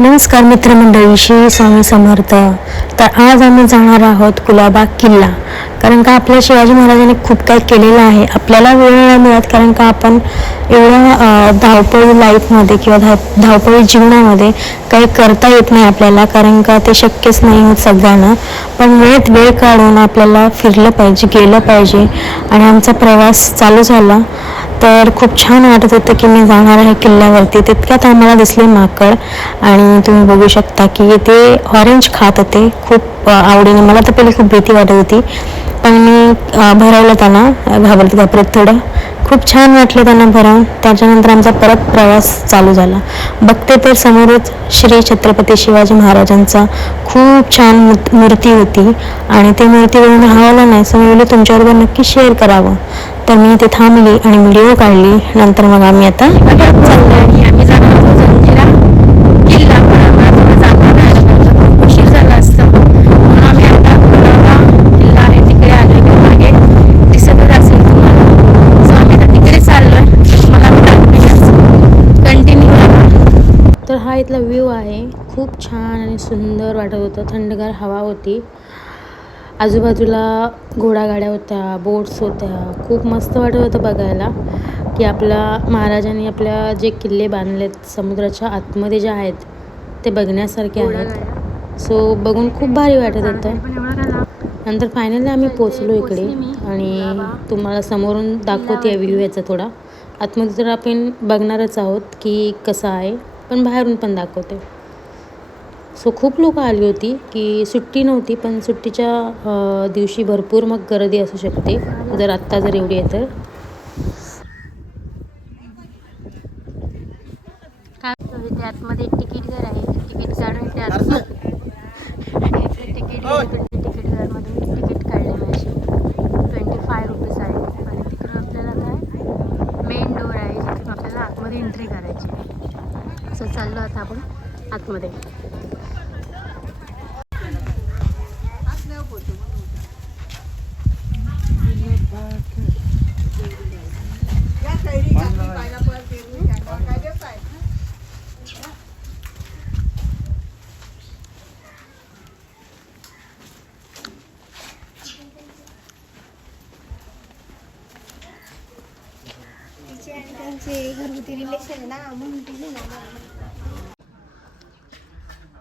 नमस्कार मित्रमंडळी श्री स्वामी समर्थ. तर आज आम्ही जाणार आहोत कुलाबा किल्ला. कारण का आपल्या शिवाजी महाराजांनी खूप काही केलेलं आहे. आपल्याला वेळ नाही मिळत कारण का आपण एवढ्या धावपळी लाईफमध्ये किंवा धाव धावपळी जीवनामध्ये काही करता येत नाही आपल्याला. कारण का ते शक्यच नाही होत सगळ्यांना. पण वेळेत वेळ काढून आपल्याला फिरलं पाहिजे गेलं पाहिजे. आणि आमचा प्रवास चालू झाला. तर खूप छान वाटत होतं की मी जाणार आहे किल्ल्यावरती. तितक्यात आम्हाला दिसले माकड. आणि तुम्ही बघू शकता की ते ऑरेंज खात होते. खूप आवडीने. मला तर पहिले खूप भीती वाटत होती. पण मी भरवलं त्यांना. घाबरत घाबरत थोडं. खूप छान वाटलं त्यांना भरवून. त्याच्यानंतर आमचा परत प्रवास चालू झाला. बघते तर समोरच श्री छत्रपती शिवाजी महाराजांचा खूप छान मूर्ती होती. आणि ते मूर्ती बघून राहावलं नाही. सो मी तुमच्याबरोबर नक्की शेअर करावं. तर मी ते थांबली आणि व्हिडिओ काढली. नंतर मग आम्ही आता चाललो आणि आम्ही जाणार आहोत जंजिरा किल्ला पण आम्हाला थोडं जाता नाही आलं नव्हतं. खूप उशीर झाला असतं म्हणून आम्ही आता कुलाबा किल्ला आहे तिकडे आलो की मागे दिसतच असेल तुम्हाला सो आम्ही आता तिकडे चाललोय तुम्हाला मी दाखवेनच कंटिन्यू तर हा इथला व्ह्यू आहे. खूप छान आणि सुंदर वाटत होतं. थंडगार हवा होती. आजूबाजूला घोडागाड्या होत्या बोट्स होत्या. खूप मस्त वाटत होतं बघायला की आपल्या महाराजांनी आपल्या जे किल्ले बांधलेत समुद्राच्या आतमध्ये जे आहेत ते बघण्यासारखे आहेत. सो बघून खूप भारी वाटत होतं. नंतर फायनली आम्ही पोचलो इकडे आणि तुम्हाला समोरून दाखवते व्ह्यू याचा थोडा. आतमध्ये तर आपण बघणारच आहोत की कसं आहे. पण बाहेरून पण दाखवते. सो खूप लोक आली होती की सुट्टी नव्हती पण सुट्टीच्या दिवशी भरपूर मग गर्दी असू शकते. जर आत्ता जर एवढी आहे तर. काय आतमध्ये तिकीट घर आहे. तिकीट काढून इथे आत इथे तिकीट घर तिकीट घरमधून तिकीट काढले माझी ट्वेंटी फाय रुपीज आहे. आणि तिकडं आपल्याला काय? मेन डोर आहे. जिथून आपल्याला आतमध्ये एंट्री करायची असं चाललो आता आपण आतमध्ये त्यांचे घरगुती रिलेशन ना म्हणून दिले ना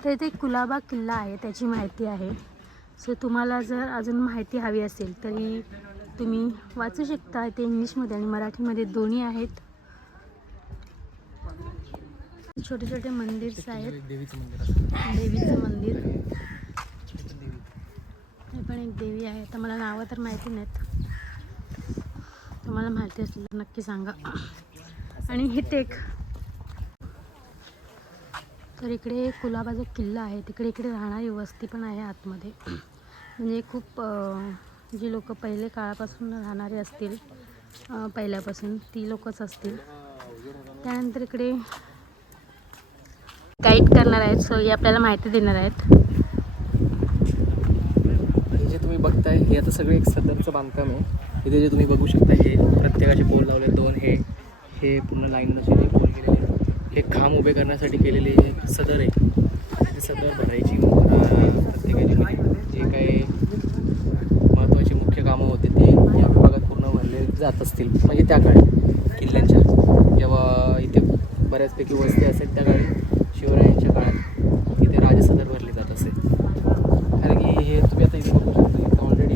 तर इथे कुलाबा किल्ला आहे त्याची माहिती आहे. सो तुम्हाला जर अजून माहिती हवी असेल तरी तुम्ही वाचू शकता. ते इंग्लिशमध्ये आणि मराठीमध्ये दोन्ही आहेत. छोटे छोटे मंदिर्स आहेत. देवीचं मंदिर हे पण एक देवी आहे. आता मला नावं तर माहिती नाहीत. तुम्हाला माहिती असलं तर नक्की सांगा. आणि इथे एक तर इकडे कुलाबाचा किल्ला आहे तिकडे इकडे राहणारी वस्ती पण आहे आतमध्ये. म्हणजे खूप जी लोक पहिले काळापासून राहणारे असतील पहिल्यापासून ती लोकच असतील. त्यानंतर इकडे गाईड करणार आहेत सो हे आपल्याला माहिती देणार आहेत. हे जे तुम्ही बघताय हे आता सगळे एक सदरचं बांधकाम आहे. इथे जे तुम्ही बघू शकता हे प्रत्येकाचे पोल लावले दोन हे हे पूर्ण लाईन असे पोल गेलेले. आहेत. हे खांब उभे करण्यासाठी केलेले सदर आहे. ते सदर भरायची अं, प्रत्येकाची म्हणजे जे काही महत्त्वाची मुख्य कामं होते ते या विभागात पूर्ण भरले जात असतील. म्हणजे त्या काळी किल्ल्यांच्या. जेव्हा इथे बऱ्याचपैकी वस्ती असेल त्या काळी शिवरायांच्या काळात इथे राजसदर भरले जात असे कारण की हे तुम्ही आता इथे बघू शकता इथं ऑलरेडी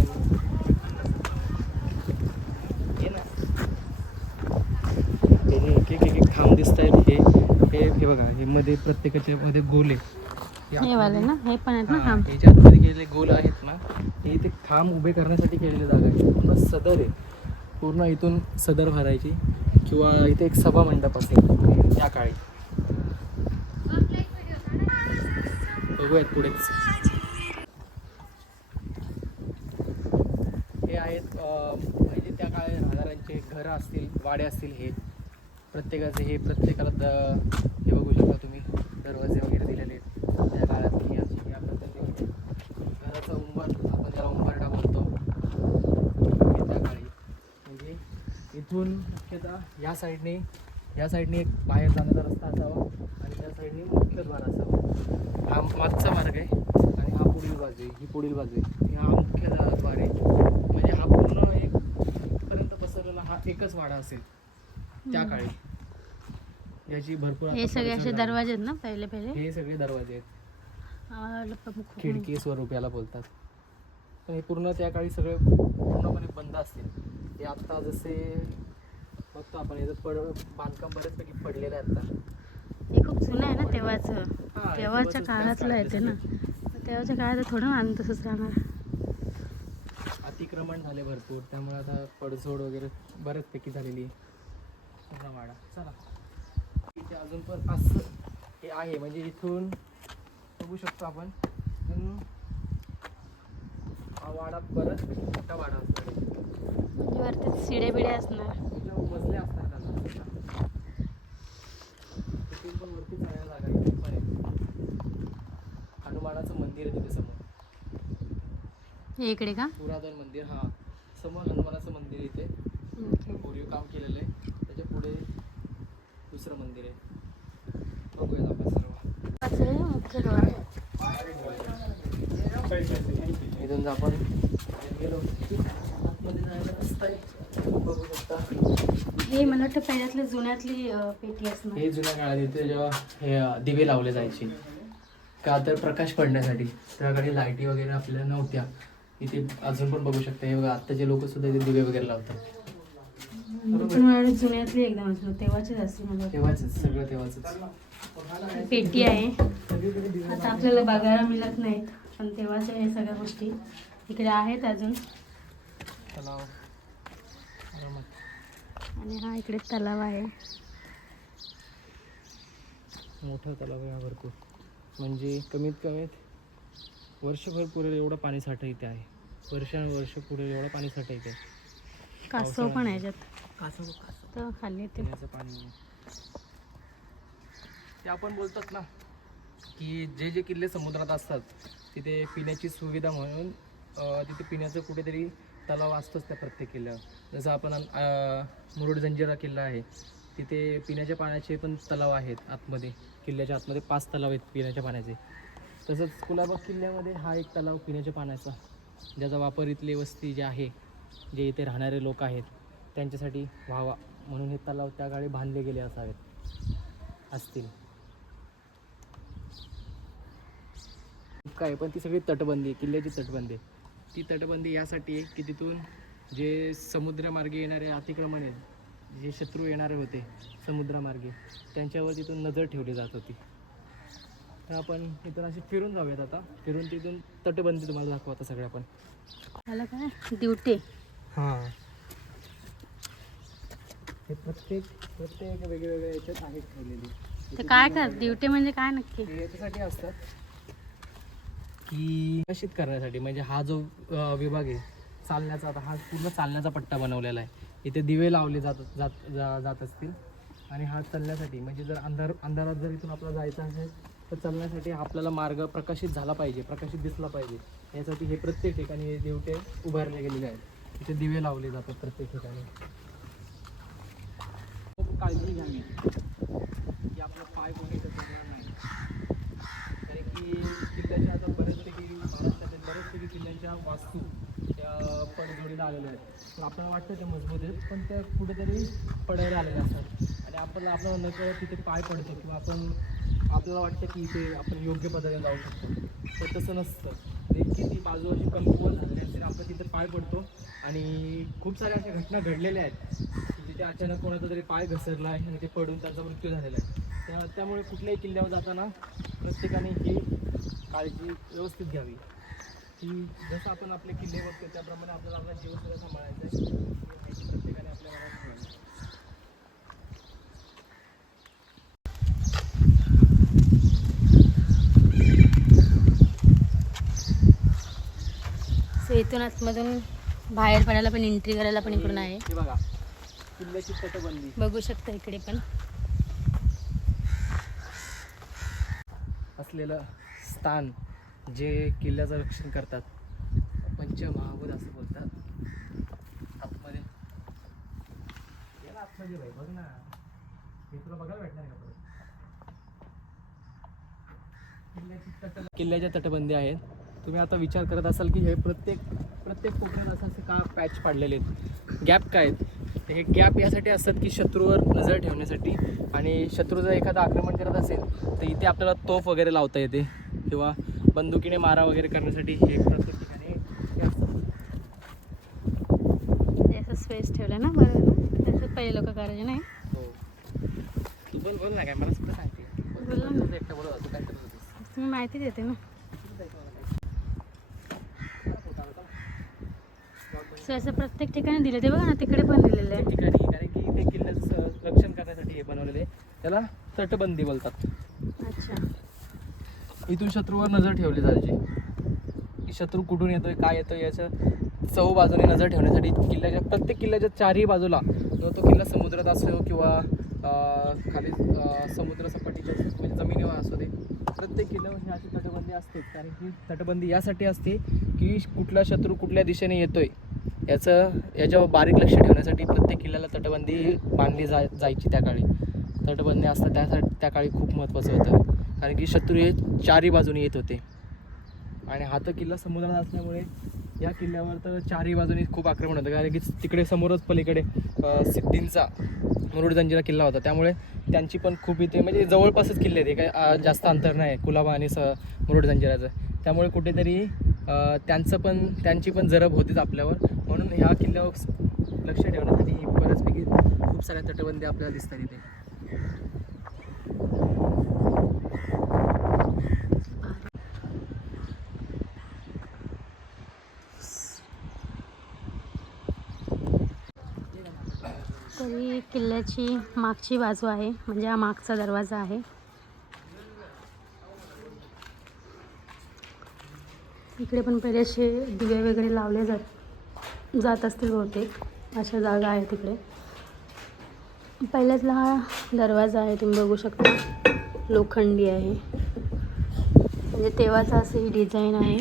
हे ना हे जे एक एक एक एक खांब दिसत आहेत हे हे हे बघा हे मध्ये प्रत्येकाच्या मध्ये गोल आहे हे वाले ना? हे पण आहेत ना? हा, हे जे आतमध्ये गोल आहेत ना हे इथे खांब उभे करण्यासाठी केलेली जागा आहे पूर्ण सदर आहे. पूर्ण इथून सदर भरायची किंवा इथे एक सभा मंडप असेल त्या काळी. बघूयात पुढेच हे आहेत म्हणजे त्या काळी राहणाऱ्यांचे घरं असतील वाड्या असतील हे. प्रत्येकाचे हे प्रत्येकाला द हे बघू शकता तुम्ही. दरवाजे वगैरे दिलेले आहेत. त्या काळात ही अशी या पद्धतीने. घराचा उंबर आपण त्याला उंबरडा बोलतो त्या काळी. म्हणजे इथून मुख्यतः या साईडने या साईडने एक बाहेर जाण्याचा रस्ता असावा आणि त्या साईडने मुख्य द्वार असावं. हा मागचा मार्ग आहे आणि हा पुढील बाजू आहे. ही पुढील बाजू आहे. हा मुख्य द्वार आहे. म्हणजे हा पूर्ण एक पर्यंत पसरलेला हा एकच वाडा असेल. त्या काळी. याची भरपूर आता हे सगळे असे झाली. दरवाजे आहेत ना पहिले पहिले? हे सगळे दरवाजे आहेत. खिडकी स्वरूप याला बोलतात. पण हे पूर्ण त्या काळी सगळे पूर्णपणे बंद असतील. हे आत्ता जसे बघतो आपण याचं पड बांधकाम बऱ्याचपैकी पडलेलं आहे आता. हे खूप जुनं आहे ना तेव्हाचं. हा, तेव्हाच्या काळातलं आहे ते ना. तेव्हाच्या काळात थोडं मान तसंच राहणार. अतिक्रमण झाले भरपूर. त्यामुळे आता पडझोड वगैरे बऱ्याचपैकी झालेली आहे. वाडा चला. इथे अजून पण असं हे आहे म्हणजे इथून बघू शकतो आपण. इथून हा वाडा बराचपैकी मोठा वाडा असणार. म्हणजे वरती शिडे बिडे असणार मजले त्याला. तिथून पण वरती जायला जागा इथे पण आहे. हनुमानाचं मंदिर आहे तिथे समोर. इकडे का? पुरातन मंदिर हा. समोर हनुमानाचं मंदिर इथे. कोरीव काम केलेलं आहे. पुढे दुसरं मंदिर आहे. बघूयात आपण सर्व. मुख्य द्वार इथून आपण गेलो. आतमध्ये जायला रस्ता आहे बघू शकता. हे मला वाटतं पहिल्यातली जुन्यातली पेटी असणार. हे जुन्या काळात इथे जेव्हा हे दिवे लावले जायचे का तर प्रकाश पडण्यासाठी. त्याकडे लाईटी वगैरे आपल्याला नव्हत्या. इथे अजून पण बघू शकता. हे बघा आत्ताचे लोक सुद्धा इथे दिवे वगैरे लावतात. पण मला जुन्यातली एकदम असणार तेव्हाचीच असते मला. तेव्हाच सगळं तेव्हाच पेटी आहे. आता आपल्याला बघायला मिळत नाहीत पण तेव्हाच्या हे सगळ्या गोष्टी इकडे आहेत अजून. आणि हा इकडे तलाव आहे. मोठा तलाव आहे हा भरपूर. म्हणजे कमीत कमीत वर्षभर पुरेल एवढा पाणी साठा इथे आहे. वर्षानुवर्ष पुरेल एवढा पाणी साठा इथे आहे. कासव पण आहे याच्यात. तर खाली ते पिण्याचं पाणी. ते आपण बोलतात ना की जे जे किल्ले समुद्रात असतात तिथे पिण्याची सुविधा म्हणून अं, तिथे पिण्याचं कुठेतरी तलाव असतोच त्या प्रत्येक किल्ल्यावर. जसं आपण अं, मुरुड जंजिरा किल्ला आहे तिथे पिण्याच्या पाण्याचे पण तलाव आहेत आतमध्ये. किल्ल्याच्या आतमध्ये पाच तलाव आहेत पिण्याच्या पाण्याचे. तसंच कुलाबा किल्ल्यामध्ये हा एक तलाव पिण्याच्या पाण्याचा ज्याचा वापर इथली वस्ती जी आहे जे इथे राहणारे लोक आहेत त्यांच्यासाठी व्हावा म्हणून हे तलाव त्या काळी बांधले गेले असावेत असतील. काय पण ती सगळी तटबंदी किल्ल्याची तटबंदी आहे. ती तटबंदी यासाठी आहे की तिथून जे समुद्रमार्गे येणारे अतिक्रमण आहेत जे शत्रू येणारे होते समुद्रामार्गे त्यांच्यावर तिथून नजर ठेवली जात होती. तर आपण इथून अशी फिरून जाऊयात आता. फिरून तिथून तटबंदी तुम्हाला दाखवू आता सगळं आपण काय दिवटे हां. हे प्रत्येक प्रत्येक वेगवेगळ्या याच्यात आहेत ठेवलेली. तर काय कर दिवटे म्हणजे काय नक्की? हे याच्यासाठी असतात. की विकसित करण्यासाठी म्हणजे हा जो अं, विभाग आहे चालण्याचा आता हा पूर्ण चालण्याचा पट्टा बनवलेला आहे. इथे दिवे लावले जात जात जा- जात असतील. आणि हा चालण्यासाठी म्हणजे जर अंधार अंधारात जर इथून आपल्याला जायचं असेल तर चालण्यासाठी आपल्याला मार्ग प्रकाशित झाला पाहिजे प्रकाशित दिसला पाहिजे. यासाठी हे प्रत्येक ठिकाणी हे दिवटे उभारले गेलेले आहेत. इथे दिवे लावले जातात प्रत्येक ठिकाणी. काळजी घ्यावी. की आपलं पाय कोणी घसरणार नाही. कारण की किल्ल्याच्या आता बऱ्याचपैकी महाराष्ट्रातील बऱ्याचपैकी किल्ल्यांच्या वास्तू त्या पडझोडीला आलेल्या आहेत. तर आपल्याला वाटतं ते मजबूत आहेत पण त्या कुठेतरी पडायला आलेल्या असतात. आणि आपण आपल्याला नकळत तिथे पाय पडतो किंवा आपण आपल्याला वाटतं की इथे आपण योग्य पद्धतीने जाऊ शकतो. तर तसं नसतं. नेमकी ती बाजू अशी कमकुवत झालेली असते आपण तिथे पाय पडतो. आणि खूप साऱ्या अशा घटना घडलेल्या आहेत. तिथे अचानक कोणाचा तरी पाय घसरला आहे आणि ते पडून त्याचा मृत्यू झालेला आहे. त्या त्यामुळे कुठल्याही किल्ल्यावर जाताना प्रत्येकाने ही काळजी व्यवस्थित घ्यावी. की जसं आपण आपले किल्ले बघतो त्याप्रमाणे आपल्याला आपला जीव सुद्धा सांभाळायचा आहे. प्रत्येकाने आपल्या मनात सो इथून आतमधून बाहेर पडायला पण एंट्री करायला पण इकडून आहे. बघा. किल्ल्याची तटबंदी बघू शकता इकडे पण. असलेलं स्थान जे किल्ल्याचं रक्षण करतात. पंचमहाभूत असं बोलतात. आतमध्ये. याला आतमध्ये बाई बघ ना. हे तुला बघायला भेटणार का परत? किल्ल्याच्या तटबंदी आहेत. तुम्ही आता विचार करत असाल की हे प्रत्येक प्रत्येक कोपऱ्यात असं असे का पॅच पाडलेले आहेत? गॅप काय आहेत? तर हे गॅप यासाठी असतात की शत्रूवर नजर ठेवण्यासाठी. आणि शत्रू जर एखादा आक्रमण करत असेल तर इथे आपल्याला तोफ वगैरे लावता येते. किंवा बंदुकीने मारा वगैरे करण्यासाठी हे प्रत्येक ठिकाणी असं स्पेस ठेवलं ना बरं. त्याचं पहिले लोक करायचे नाही. हो. तू बोल बोल ना काय मला सुद्धा सांगते. बोल ना. एकटं बोलत होता, तू काय करत होतीस तुम्ही माहिती देते ना. सो असं प्रत्येक ठिकाणी दिलं ते बघा ना तिकडे पण दिलेलं. आहे ठिकाणी कारण की इथे किल्ल्याचं रक्षण करण्यासाठी हे बनवलेले आहे. त्याला तटबंदी बोलतात. अच्छा. इथून शत्रूवर नजर ठेवली जायची. की शत्रू कुठून येतोय काय येतोय याचं चहू बाजूने नजर ठेवण्यासाठी किल्ल्याच्या प्रत्येक किल्ल्याच्या चारही बाजूला किंवा तो किल्ला समुद्रात असो किंवा अं, खाली अं, समुद्र सपाटीच्या म्हणजे जमिनीवर असू दे प्रत्येक किल्ल्यावर अशी तटबंदी असते. कारण की तटबंदी यासाठी असते की कुठला शत्रू कुठल्या दिशेने येतोय. याचं याच्यावर बारीक लक्ष ठेवण्यासाठी प्रत्येक किल्ल्याला तटबंदी बांधली जा जायची त्या काळी. तटबंदी असतात त्यासाठी त्या काळी खूप महत्त्वाचं होतं. कारण की शत्रू हे चारही बाजूने येत होते. आणि हा तर किल्ला समुद्रात असल्यामुळे या किल्ल्यावर तर चारही बाजूने खूप आक्रमण होतं. कारण की तिकडे समोरच पलीकडे सिद्धींचा मुरुड जंजिरा किल्ला होता. त्यामुळे त्यांची पण खूप इथे म्हणजे जवळपासच किल्ले आहेत. हे काय जास्त अंतर नाही कुलाबा आणि स मुरुड जंजिराचं त्यामुळे कुठेतरी त्यांचं पण त्यांची पण जरब होतीच आपल्यावर. म्हणून ह्या किल्ल्यावर लक्ष ठेवण्यासाठी ही बऱ्याचपैकी खूप साऱ्या तटबंदी आपल्याला दिसतात इथे. तरी किल्ल्याची मागची बाजू आहे म्हणजे हा मागचा दरवाजा आहे. इकडे पण पहिले असे दिवे वगैरे लावले जात जात असतील बहुतेक. अशा जागा आहेत तिकडे. पहिल्यातला हा दरवाजा आहे तुम्ही बघू शकता. लोखंडी आहे. म्हणजे तेव्हाचा असं ही डिझाईन आहे.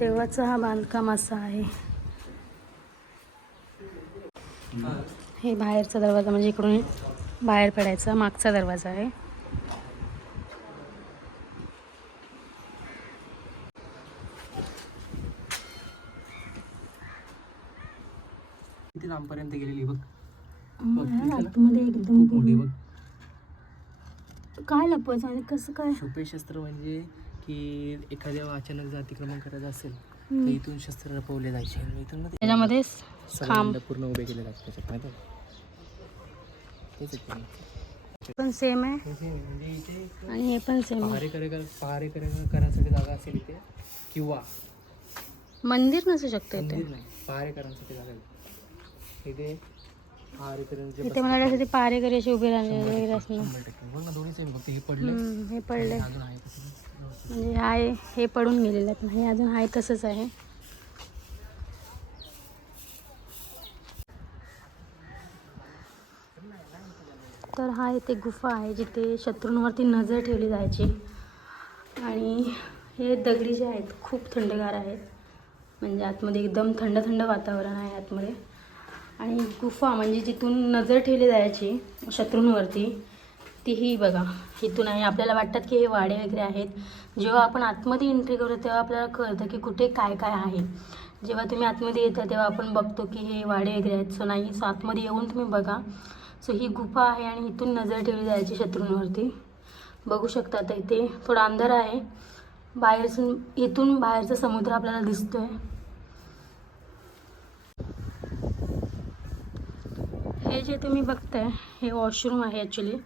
तेव्हाचा हा बांधकाम असा आहे. हे बाहेरचा दरवाजा म्हणजे इकडून बाहेर पडायचा मागचा दरवाजा आहे. किती लांबपर्यंत गेलेली बघ. आतमध्ये एकदम खूप मोठी बघ. काय लपवायचं आणि कसं काय? शोपे शस्त्र म्हणजे की एखाद्या अचानक अतिक्रमण करायचं असेल तर. इथून शस्त्र लपवले जायचे. आणि इथून त्याच्यामध्ये पूर्ण उभे केले जातात त्याच्यात माहिती आहे? तेच आहे ते. पण सेम आहे. हे जे म्हणजे इथे एक आणि हे पण सेम आहे. पहारे करे पहारे जागा असेल इथे किंवा मंदिर नसू शकतं इथे. मंदिर नाही पहारेकरांसाठी जागा आहे. इथे इथे मला वाटतं ते पारेकरी असे उभे राहिले वगैरे असणार हे पडले. म्हणजे आहे हे पडून गेलेलं आहेत हे अजून आहे तसंच आहे. तर हा इथे गुफा आहे जिथे शत्रूंवरती नजर ठेवली जायची. आणि हे दगडी जे आहेत खूप थंडगार आहेत. म्हणजे आतमध्ये एकदम थंड थंड वातावरण आहे आतमध्ये. आणि गुफा म्हणजे जिथून नजर ठेवली जायची शत्रूंवरती तीही बघा. इथून आहे. आपल्याला वाटतात की हे वाडे वगैरे आहेत. जेव्हा आपण आतमध्ये एंट्री करू तेव्हा आपल्याला कळतं की कुठे काय काय आहे. जेव्हा तुम्ही आतमध्ये येता तेव्हा आपण बघतो की हे वाडे वगैरे आहेत. सो नाही. सो आतमध्ये येऊन तुम्ही बघा. सो ही गुफा आहे आणि इथून नजर ठेवली जायची शत्रूंवरती. बघू शकता तर इथे थोडा अंधार आहे. बाहेरसून इथून बाहेरचा समुद्र आपल्याला दिसतो आहे हे जे तुम्ही बघताय हे वॉशरूम आहे ॲक्च्युली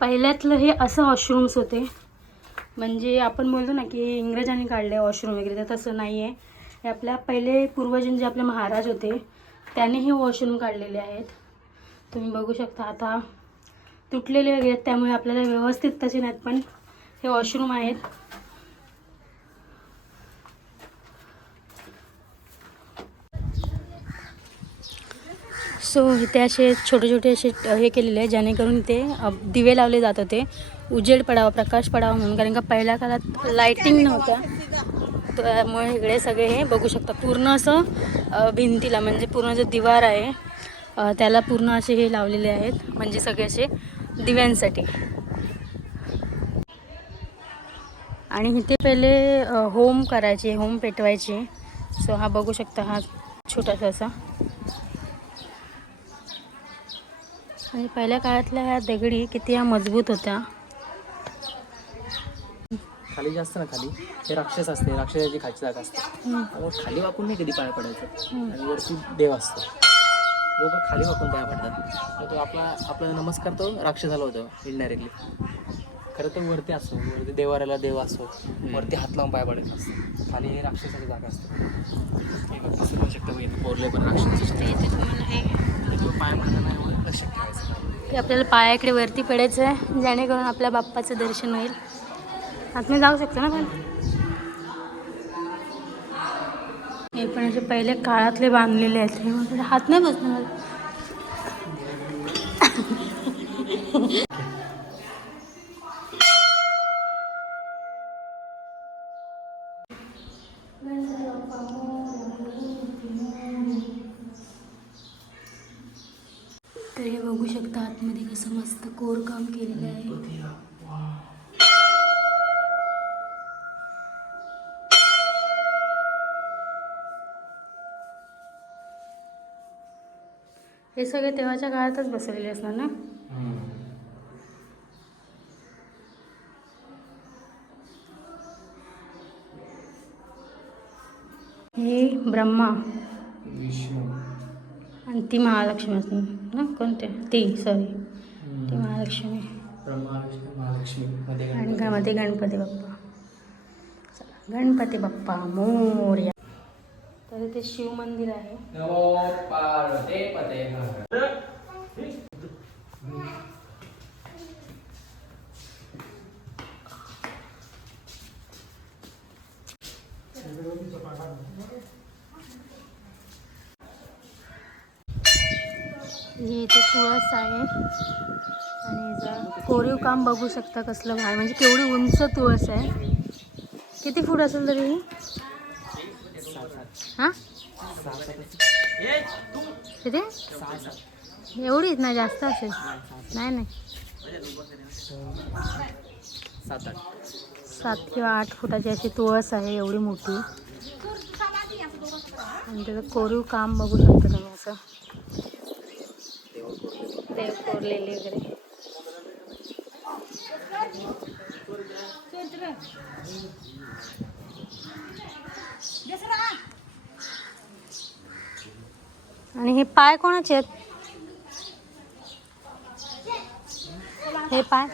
पहिल्यातलं हे असं वॉशरूम्स होते. म्हणजे आपण बोलतो ना की इंग्रजांनी काढले वॉशरूम वगैरे तर तसं नाही आहे हे आपल्या पहिले पूर्वजन जे आपले महाराज होते त्याने हे वॉशरूम काढलेले आहेत. तुम्ही बघू शकता आता. तुटलेले वगैरे आहेत त्यामुळे आपल्याला व्यवस्थित तसे नाहीत पण हे वॉशरूम आहेत. सो इथे असे छोटे छोटे असे हे केलेले आहे जेणेकरून ते दिवे लावले जात होते. उजेड पडावा प्रकाश पडावा म्हणून कारण का पहिल्या काळात लायटिंग नव्हत्या. त्यामुळे इकडे सगळे हे बघू शकता. पूर्ण असं भिंतीला म्हणजे पूर्ण जो दिवार आहे त्याला पूर्ण असे हे लावलेले आहेत म्हणजे सगळे असे दिव्यांसाठी. आणि इथे पहिले होम करायचे होम पेटवायचे. सो हा बघू शकता हा छोटासा असा. आणि पहिल्या काळातल्या ह्या दगडी किती ह्या मजबूत होत्या. खाली जे असतं ना खाली. हे राक्षस असते राक्षसाची खालची जागा असते. त्यामुळे खाली वाकून नाही कधी पाया पडायचं. आणि वरती देव असतो. लोक खाली वाकून पाया पडतात. तो आपला आपला नमस्कार तो राक्षसाला होतो इनडायरेक्टली खरं तर वरती असतो. वरती देवाऱ्याला देव असतो. वरती हात लावून पाया पडायचं असतं. खाली हे राक्षसाची जागा असते. हे बघ, शकता पोरले पण राक्षस ते की आपल्याला पायाकडे वरती पडायचं आहे जेणेकरून आपल्या बाप्पाचं दर्शन होईल. आतमध्ये जाऊ शकतो ना पण? हे पण असे पहिले काळातले बांधलेले आहेत. हे हात नाही बसणार. कोरकाम केलेलं आहे. हे सगळे तेव्हाच्या काळातच बसवलेले असणार ना? हे ब्रह्मा. विष्णू. आणि ती महालक्ष्मी असणार ना? कोणते? ती सॉरी ती महालक्ष्मी आणि घरामध्ये गणपती बाप्पा. चला गणपती बाप्पा मोर्या. तर इथे शिव मंदिर आहे. हे इथे तुळस आहे. कोरीव काम बघू शकता कसलं भाय म्हणजे केवढी उंच तुळस आहे. किती फूट असेल तरी? ही? हां किती एवढीच ना जास्त असेल. नाही नाही. सात सात किंवा आठ फुटाची अशी तुळस आहे एवढी मोठी. आणि त्याचं कोरीव काम बघू शकता तुम्ही असं. देव कोरलेली वगैरे. आणि हे पाय कोणाचे आहेत? हे पाय.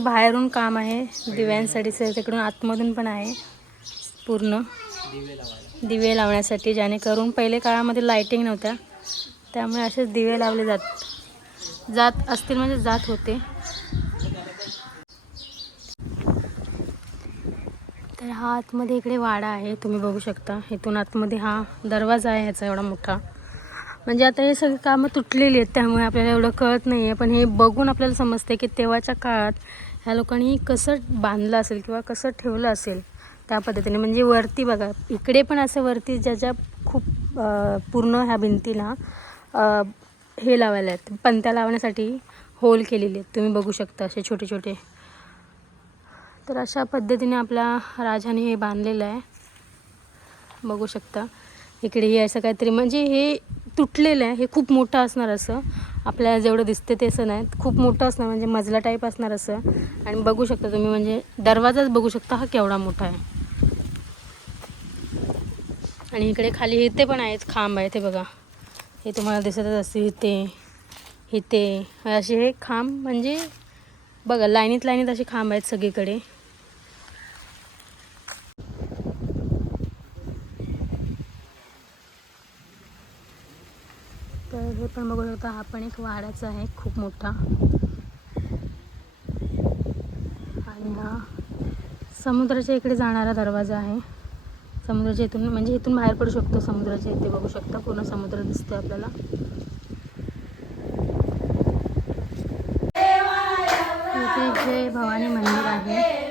बाहेरून काम आहे. दिव्यांसाठीचं तिकडून आतमधून पण आहे. पूर्ण. दिवे लावण्यासाठी जेणेकरून पहिले काळामध्ये लायटिंग नव्हत्या. त्यामुळे असेच दिवे लावले जात जात असतील म्हणजे जात होते. तर हा आतमध्ये इकडे वाडा आहे तुम्ही बघू शकता. इथून आतमध्ये हा दरवाजा आहे ह्याचा एवढा मोठा. म्हणजे आता हे सगळी कामं तुटलेली आहेत त्यामुळे आपल्याला एवढं कळत नाही आहे पण हे बघून आपल्याला समजते की तेव्हाच्या काळात ह्या लोकांनी कसं बांधलं असेल किंवा कसं ठेवलं असेल त्या पद्धतीने. म्हणजे वरती बघा इकडे पण असं वरती ज्याच्या खूप पूर्ण ह्या भिंतीला हे लावायला आहेत. पंत्या लावण्यासाठी होल केलेले आहेत. तुम्ही बघू शकता असे छोटे छोटे तर अशा पद्धतीने आपल्या राजाने हे बांधलेलं आहे. बघू शकता. इकडे हे असं काहीतरी म्हणजे हे तुटलेलं आहे. हे खूप मोठं असणार असं. आपल्याला जेवढं दिसते ते असं नाही. खूप मोठं असणार म्हणजे मजला टाईप असणार असं. आणि बघू शकता तुम्ही म्हणजे दरवाजाच बघू शकता हा केवढा मोठा आहे. आणि इकडे खाली इथे पण आहेत खांब आहे ते बघा. हे तुम्हाला दिसतच असते इथे इथे. असे हे खांब म्हणजे बघा लाईनीत लाईनीत असे खांब आहेत सगळीकडे. तर हे पण बघू शकता हा पण एक वाडाचा आहे खूप मोठा. आणि हा समुद्राच्या इकडे जाणारा दरवाजा आहे. समुद्राच्या इथून म्हणजे इथून बाहेर पडू शकतो समुद्राच्या इथे बघू शकता पूर्ण समुद्र दिसते आपल्याला. इथे जय भवानी मंदिर आहे.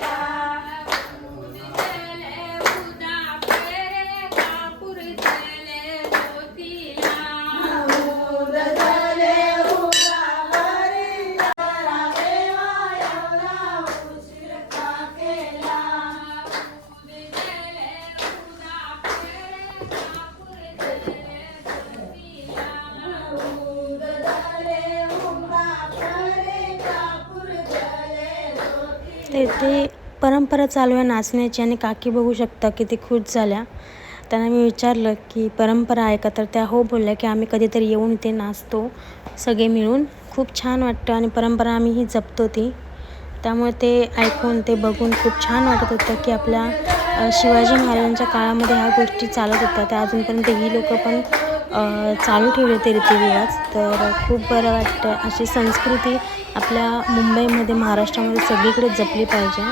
तर इथे परंपरा चालू आहे नाचण्याची आणि काकी बघू शकता किती खुश झाल्या. त्यांना मी विचारलं की परंपरा आहे का? तर त्या हो बोलल्या की आम्ही कधीतरी येऊन इथे नाचतो सगळे मिळून. खूप छान वाटतं आणि परंपरा आम्ही ही जपतो ती. त्यामुळे ते ऐकून ते बघून खूप छान वाटत होतं की आपल्या शिवाजी महाराजांच्या काळामध्ये ह्या गोष्टी चालत होत्या. त्या अजूनपर्यंत ही लोकं पण चालू ठेवले ते रीतिरिवाज. तर खूप बरं वाटतं अशी संस्कृती आपल्या मुंबईमध्ये महाराष्ट्रामध्ये सगळीकडे जपली पाहिजे.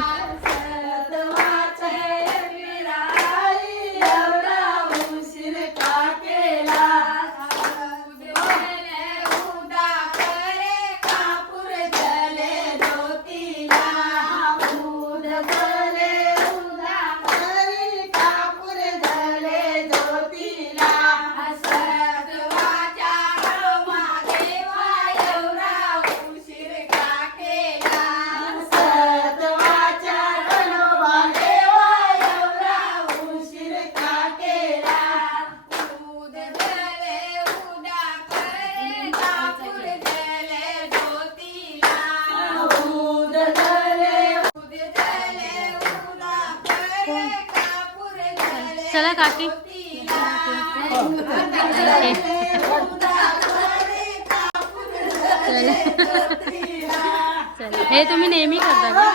चला हे तुम्ही नेहमी करता का?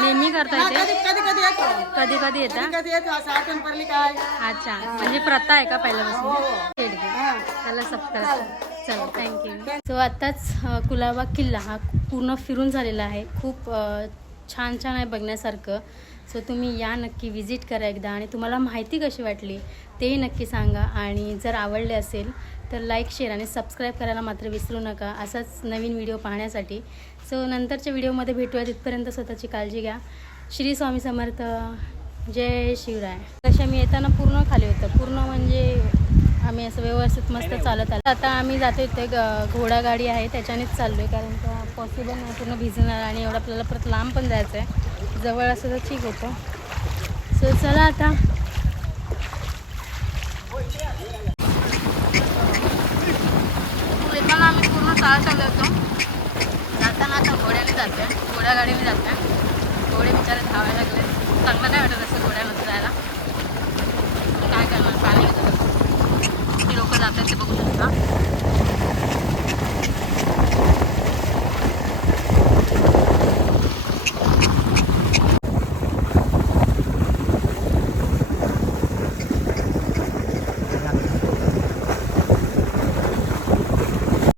नेहमी करता इथे? कधी कधी येतो. कधी कधी येता? कधी येतो. असं आठवण पडली काय अच्छा म्हणजे प्रथा आहे का पहिल्यापासून? खेळ त्याला सत्कार. चला थँक्यू सो आत्ताच कुलाबा किल्ला हा पूर्ण फिरून झालेला आहे. खूप अ, छान छान आहे बघण्यासारखं. सो तुम्ही या नक्की विजिट करा एकदा आणि तुम्हाला माहिती कशी वाटली तेही नक्की सांगा. आणि जर आवडले असेल तर लाईक शेअर आणि सबस्क्राईब करायला मात्र विसरू नका. असाच नवीन व्हिडिओ पाहण्यासाठी. सो नंतरच्या व्हिडिओमध्ये भेटूया तिथपर्यंत स्वतःची काळजी घ्या. श्री स्वामी समर्थ. जय शिवराय. तशा मी येताना पूर्ण खाली होतं. पूर्ण म्हणजे आम्ही असं व्यवस्थित मस्त चालत आलो. आता आम्ही जातो इथे घोडागाडी आहे. त्याच्यानेच चाललो आहे कारण का पॉसिबल नाही. पूर्ण भिजणार आणि एवढं आपल्याला परत लांब पण जायचं आहे जवळ असं तर ठीक होतं. सो चला आता येताना शाळा चालवतो होतो. जाताना आता घोड्याने जाते घोड्या गाडीने जाते घोडे बिचारे धावायला लागले. चांगलं नाही वाटत असं घोड्यामध्ये जायला. काय करणार? पाणी होतं लोक जातात ते बघू शकता.